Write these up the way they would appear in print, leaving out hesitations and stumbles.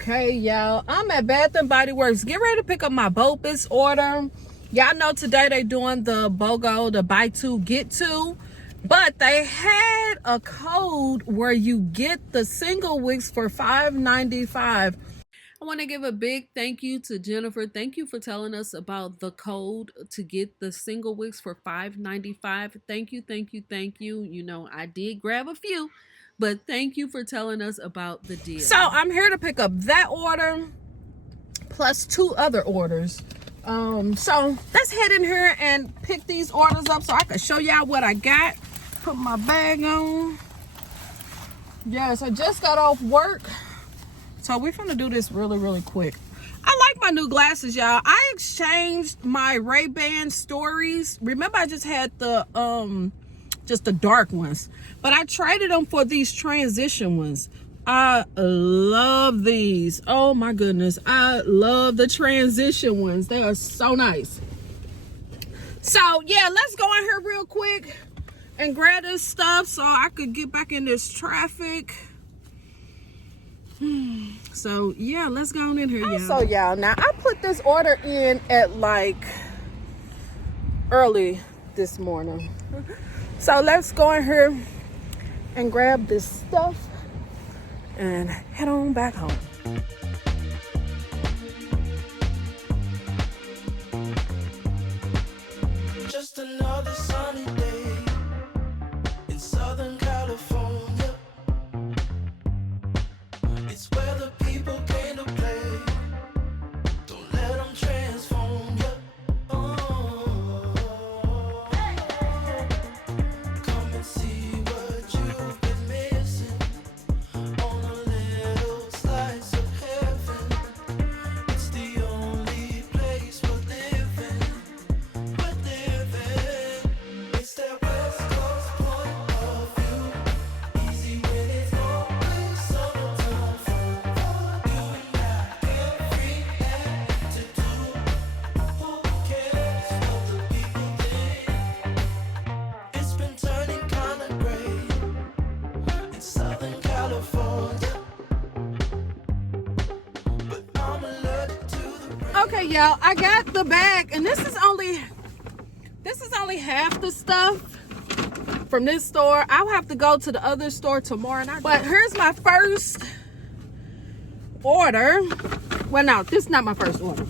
Okay, y'all, I'm at Bath and Body Works. Get ready to pick up my BOPIS order. Y'all know today they doing the BOGO, the buy two get two, but they had a code where you get the single wigs for $5.95. I want to give a big thank you to Jennifer. Thank you for telling us about the code to get the single wigs for $5.95. Thank you, thank you, thank you. You know, I did grab a few, but thank you for telling us about the deal. So I'm here to pick up that order plus 2 other orders. So let's head in here and pick these orders up so I can show y'all what I got. Put my bag on. Yes, I just got off work. So we're gonna do this really quick. I like my new glasses, y'all. I exchanged my Ray-Ban Stories. Remember, I just had the just the dark ones, but I traded them for these transition ones. I love these. Oh my goodness, I love the transition ones. They are so nice. So yeah, let's go in here real quick and grab this stuff so I could get back in this traffic. So yeah, let's go on in here, y'all. So y'all, now I put this order in at like early this morning. So let's go in here and grab this stuff and head on back home. Just another sunny day in Southern California. It's where the people came to play. Don't let them transform you. Oh, come and see what you've been missing on a little slice of heaven. It's the only place we're living. It's that West Coast point of view. Easy when it's always summertime fun for you and I. Every attitude. Who cares what the people think? It's been turning kinda gray in Southern California, but I'm allergic to the rain. Okay, y'all, I got the bag, and this is only half the stuff from this store. I'll have to go to the other store tomorrow night. But here's my first order. Well, no, this is not my first order.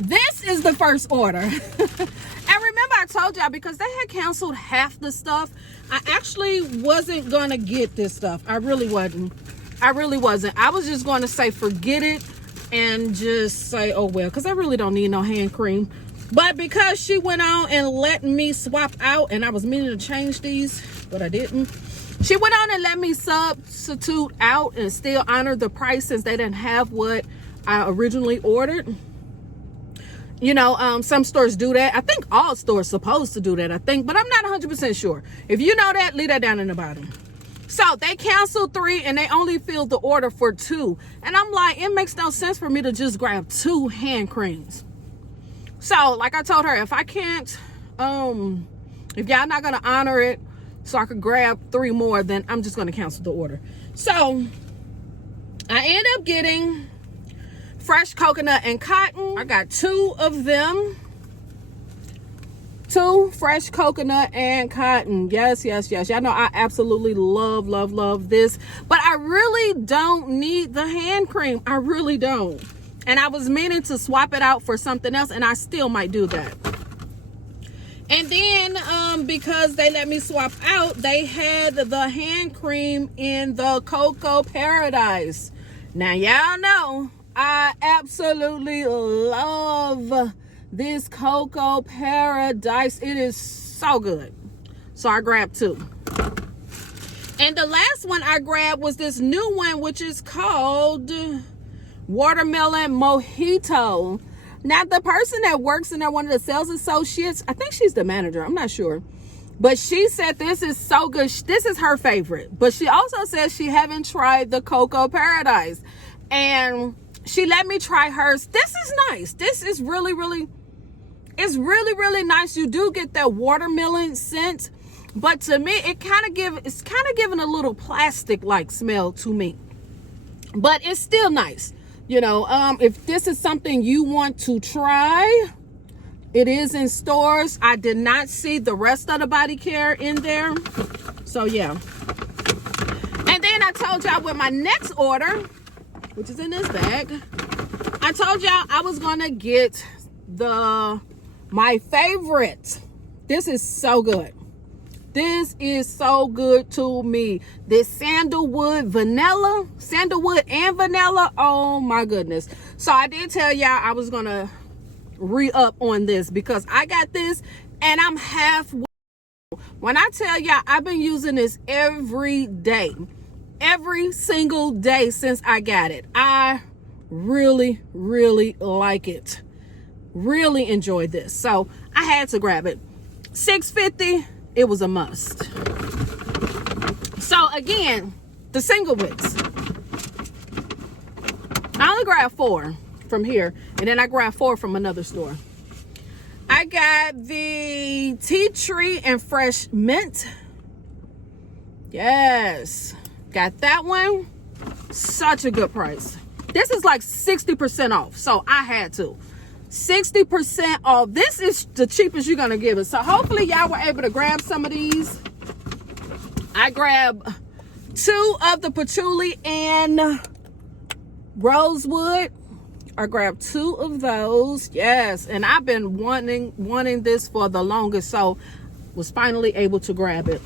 This is the first order. And remember, I told y'all, because they had canceled half the stuff, I actually wasn't gonna get this stuff. I really wasn't. I was just going to say forget it and just say, oh well, because I really don't need no hand cream. But because she went on and let me swap out, and I was meaning to change these, but I didn't. She went on and let me substitute out and still honor the price since they didn't have what I originally ordered. You know, some stores do that. I think all stores supposed to do that, I think, but I'm not 100% sure. If you know that, leave that down in the bottom. So they canceled 3 and they only filled the order for 2. And I'm like, it makes no sense for me to just grab 2 hand creams. So like I told her, if I can't, if y'all not gonna honor it so I could grab 3 more, then I'm just gonna cancel the order. So I end up getting fresh coconut and cotton. I got 2 of them. 2 fresh coconut and cotton. Yes. Y'all know I absolutely love this. But I really don't need the hand cream. I really don't. And I was meaning to swap it out for something else, and I still might do that. And then because they let me swap out, they had the hand cream in the Cocoa Paradise. Now y'all know I absolutely love this Cocoa Paradise. It is so good. So I grabbed 2. And the last one I grabbed was this new one, which is called Watermelon Mojito. Now the person that works in there, one of the sales associates, I think she's the manager, I'm not sure, but she said this is so good. This is her favorite, but she also says she haven't tried the Cocoa Paradise, and she let me try hers. This is nice. This is really nice. You do get that watermelon scent, but to me it's kind of giving a little plastic like smell to me. but it's still nice. You know, if this is something you want to try, it is in stores. I did not see the rest of the body care in there. So yeah. And then I told y'all with my next order, which is in this bag, I told y'all I was gonna get my favorite. This is so good. This is so good to me. This sandalwood and vanilla. Oh my goodness. So I did tell y'all I was gonna re-up on this because I got this and I'm halfway. When I tell y'all I've been using this every day, every single day since I got it. I really like it. Really enjoyed this. So I had to grab it. $6.50. It was a must. So again, the single wicks. I only grabbed 4 from here, and then I grabbed 4 from another store. I got the tea tree and fresh mint. Yes, got that one. Such a good price. This is like 60% off, so I had to. 60% off. This is the cheapest you're gonna give it. So hopefully y'all were able to grab some of these. I grabbed 2 of the patchouli and rosewood. I grabbed 2 of those. Yes, and I've been wanting this for the longest, so was finally able to grab it.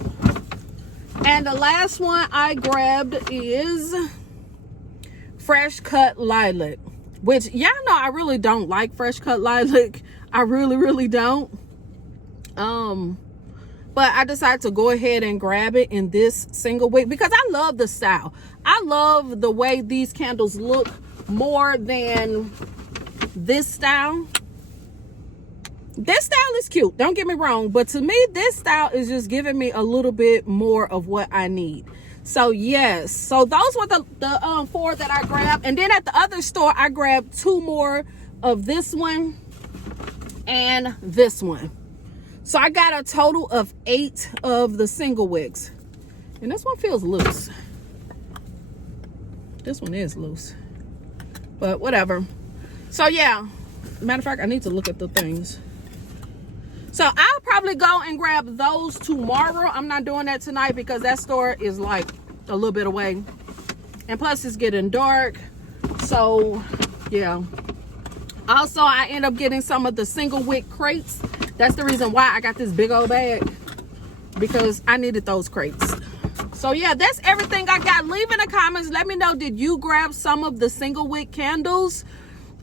And the last one I grabbed is fresh cut lilac, which y'all know I really don't like fresh cut lilac. I really don't. But I decided to go ahead and grab it in this single wick because I love the style. I love the way these candles look more than this style. This style is cute, don't get me wrong, but to me this style is just giving me a little bit more of what I need. So yes, so those were the 4 that I grabbed. And then at the other store I grabbed 2 more of this one and this one. So I got a total of 8 of the single wicks, and this one feels loose. This one is loose, but whatever. So yeah, matter of fact, I need to look at the things. So I'll probably go and grab those tomorrow. I'm not doing that tonight because that store is like a little bit away. And plus it's getting dark. So yeah. Also, I end up getting some of the single wick crates. That's the reason why I got this big old bag, because I needed those crates. So yeah, that's everything I got. Leave in the comments. Let me know, did you grab some of the single wick candles?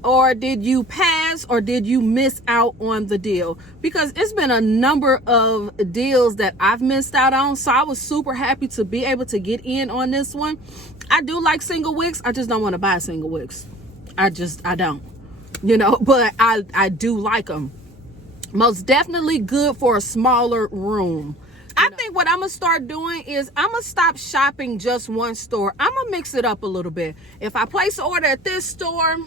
Or did you pass, or did you miss out on the deal? Because it's been a number of deals that I've missed out on. So I was super happy to be able to get in on this one. I do like single wicks. I just don't want to buy single wicks. I don't, you know, but I do like them. Most definitely good for a smaller room. I think what I'm gonna start doing is I'm gonna stop shopping just one store. I'm gonna mix it up a little bit. If I place an order at this store,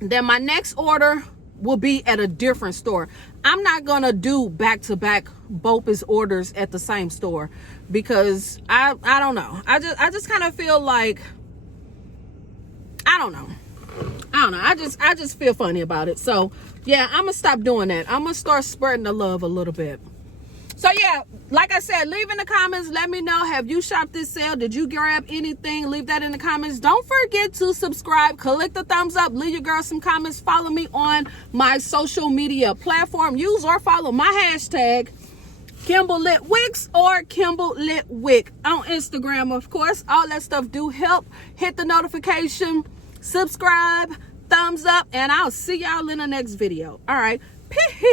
then my next order will be at a different store. I'm not gonna do back-to-back BOPIS orders at the same store because I don't know. I just kind of feel like, I don't know. I just feel funny about it. So yeah, I'm gonna stop doing that. I'm gonna start spreading the love a little bit. So yeah, like I said, leave in the comments. Let me know, have you shopped this sale? Did you grab anything? Leave that in the comments. Don't forget to subscribe, click the thumbs up, leave your girl some comments, follow me on my social media platform. Use or follow my hashtag KimbleLitWicks or KimbleLitWick on Instagram, of course. All that stuff do help. Hit the notification, subscribe, thumbs up, and I'll see y'all in the next video. All right, peace.